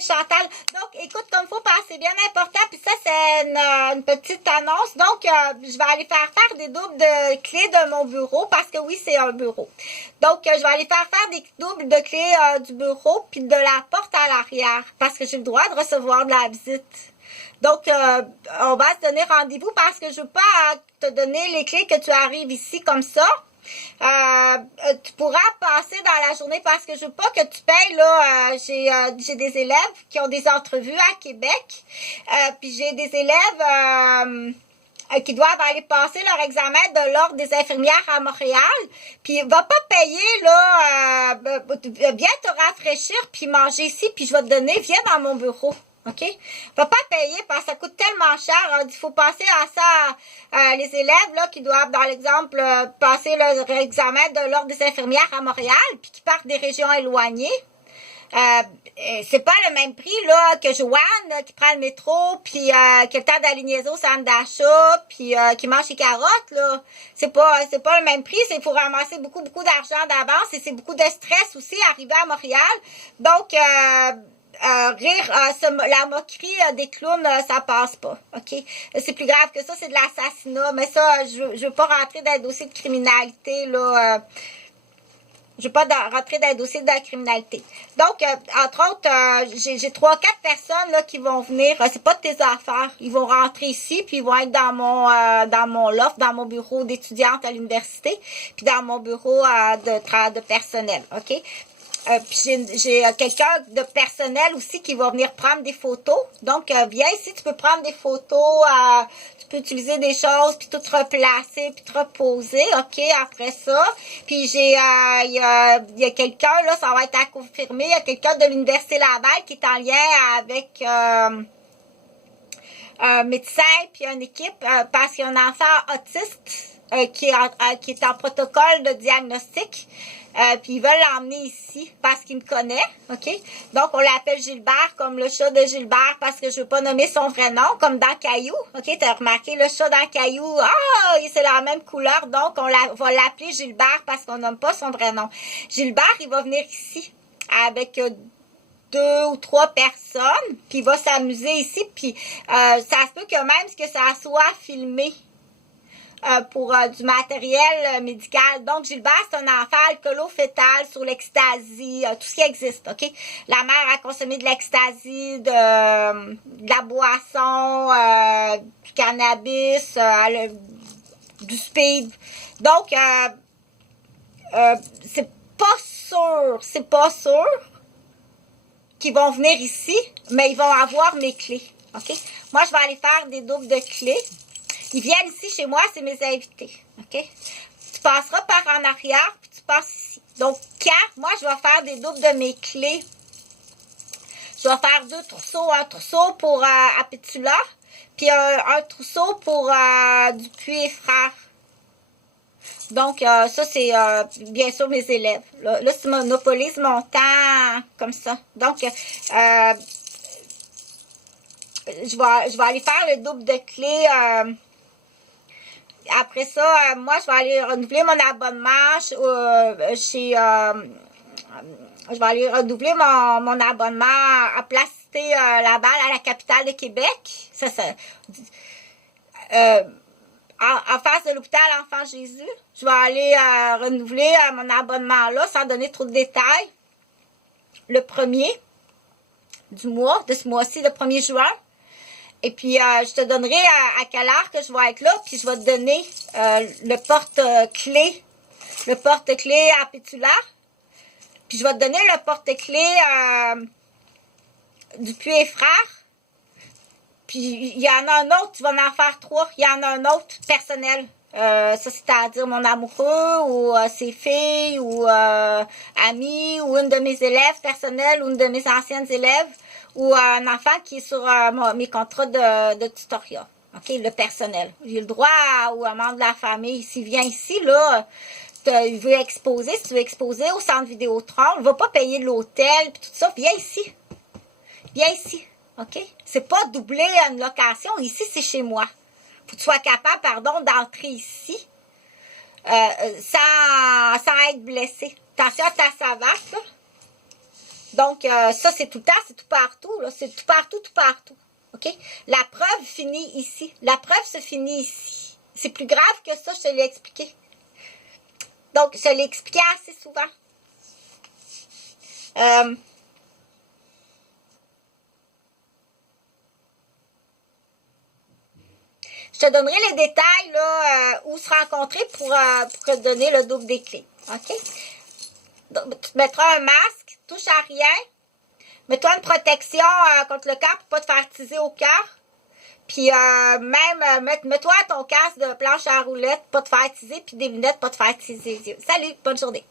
Chantal. Donc, écoute, comme il faut passer, c'est bien important. Puis ça, c'est une petite annonce. Donc, je vais aller faire des doubles de clés de mon bureau parce que oui, c'est un bureau. Donc, je vais aller faire des doubles de clés du bureau puis de la porte à l'arrière parce que j'ai le droit de recevoir de la visite. Donc, on va se donner rendez-vous parce que je veux pas te donner les clés que tu arrives ici comme ça. Tu pourras passer dans la journée parce que je veux pas que tu payes là. J'ai des élèves qui ont des entrevues à Québec, puis j'ai des élèves qui doivent aller passer leur examen de l'ordre des infirmières à Montréal. Puis va pas payer là, viens te rafraîchir puis manger ici, puis je vais te donner, viens dans mon bureau. OK? Va pas payer parce que ça coûte tellement cher. Il faut passer à ça. Les élèves là qui doivent, dans l'exemple, passer leur examen de l'ordre des infirmières à Montréal, puis qui partent des régions éloignées. C'est pas le même prix là que Joanne qui prend le métro puis qui a le temps d'aligner au centre d'achat puis qui mange ses carottes là. C'est pas le même prix. Il faut ramasser beaucoup d'argent d'avance et c'est beaucoup de stress aussi arriver à Montréal. Donc la moquerie des clowns, ça passe pas, OK? C'est plus grave que ça, c'est de l'assassinat, mais ça, je veux pas rentrer dans les dossiers de criminalité, là. Je veux pas rentrer dans les dossiers de la criminalité. Donc, entre autres, j'ai 3-4 personnes là qui vont venir. C'est pas de tes affaires. Ils vont rentrer ici, puis ils vont être dans mon loft, dans mon bureau d'étudiante à l'université, puis dans mon bureau de personnel, OK? Puis j'ai quelqu'un de personnel aussi qui va venir prendre des photos. Donc, viens ici, tu peux prendre des photos, tu peux utiliser des choses, puis tout replacer, puis te reposer, OK, après ça. Puis il y a quelqu'un, là, ça va être à confirmer, il y a quelqu'un de l'Université Laval qui est en lien avec un médecin, puis une équipe, parce qu'il y a un enfant autiste qui est en protocole de diagnostic. Puis ils veulent l'emmener ici parce qu'il me connaît, OK? Donc, on l'appelle Gilbert comme le chat de Gilbert parce que je veux pas nommer son vrai nom, comme dans Caillou, OK? T'as remarqué, le chat dans Caillou, c'est la même couleur, donc on va l'appeler Gilbert parce qu'on nomme pas son vrai nom. Gilbert, il va venir ici avec 2 ou 3 personnes, puis il va s'amuser ici, puis ça se peut que même que ça soit filmé. Pour du matériel médical. Donc, Gilbert, c'est un enfant alcoolo-fétal sur l'ecstasy, tout ce qui existe, OK? La mère a consommé de l'ecstasy, de la boisson, du cannabis, du speed. Donc, c'est pas sûr qu'ils vont venir ici, mais ils vont avoir mes clés, OK? Moi, je vais aller faire des doubles de clés. Ils viennent ici chez moi, c'est mes invités, OK? Tu passeras par en arrière, puis tu passes ici. Donc, moi, je vais faire des doubles de mes clés. Je vais faire 2 trousseaux. Un trousseau pour Apétula, puis un trousseau pour Dupuis et Frères. Donc, ça, c'est bien sûr mes élèves. Là c'est monopolise mon temps comme ça. Donc, je vais aller faire le double de clés. Après ça, moi, je vais aller renouveler mon abonnement je vais aller renouveler mon abonnement à Place Cité Laval à la capitale de Québec. En face de l'hôpital Enfant Jésus. Je vais aller renouveler mon abonnement là sans donner trop de détails. Le 1er du mois, de ce mois-ci, le 1er juin. Et puis, je te donnerai à quelle heure que je vais être là, puis je vais te donner le porte-clés à Pétula. Puis, je vais te donner le porte-clés du Puy et Frères. Puis, il y en a un autre, tu vas en faire 3. Il y en a un autre personnel. Ça, c'est-à-dire mon amoureux ou ses filles ou amis ou une de mes élèves personnelles ou une de mes anciennes élèves. Ou un enfant qui est sur mes contrats de tutorat. OK, le personnel. J'ai le droit ou un membre de la famille, s'il vient ici, là, il veut exposer, si tu veux exposer au centre Vidéotron, il ne va pas payer l'hôtel, puis tout ça, viens ici. Viens ici, OK? C'est pas doubler une location, ici, c'est chez moi. Faut que tu sois capable, d'entrer ici sans être blessé. Attention à ta savate, là. Donc, ça, c'est tout le temps, c'est tout partout. C'est tout partout, tout partout. OK? La preuve finit ici. La preuve se finit ici. C'est plus grave que ça, je te l'ai expliqué. Donc, je l'ai expliqué assez souvent. Je te donnerai les détails là, où se rencontrer pour te donner le double des clés. OK? Donc, tu te mettras un masque, touche à rien. Mets-toi une protection contre le cœur pour ne pas te faire tiser au cœur. Puis même, mets-toi ton casque de planche à roulettes, pas te faire tiser, puis des lunettes, pas te faire tiser les yeux. Salut, bonne journée.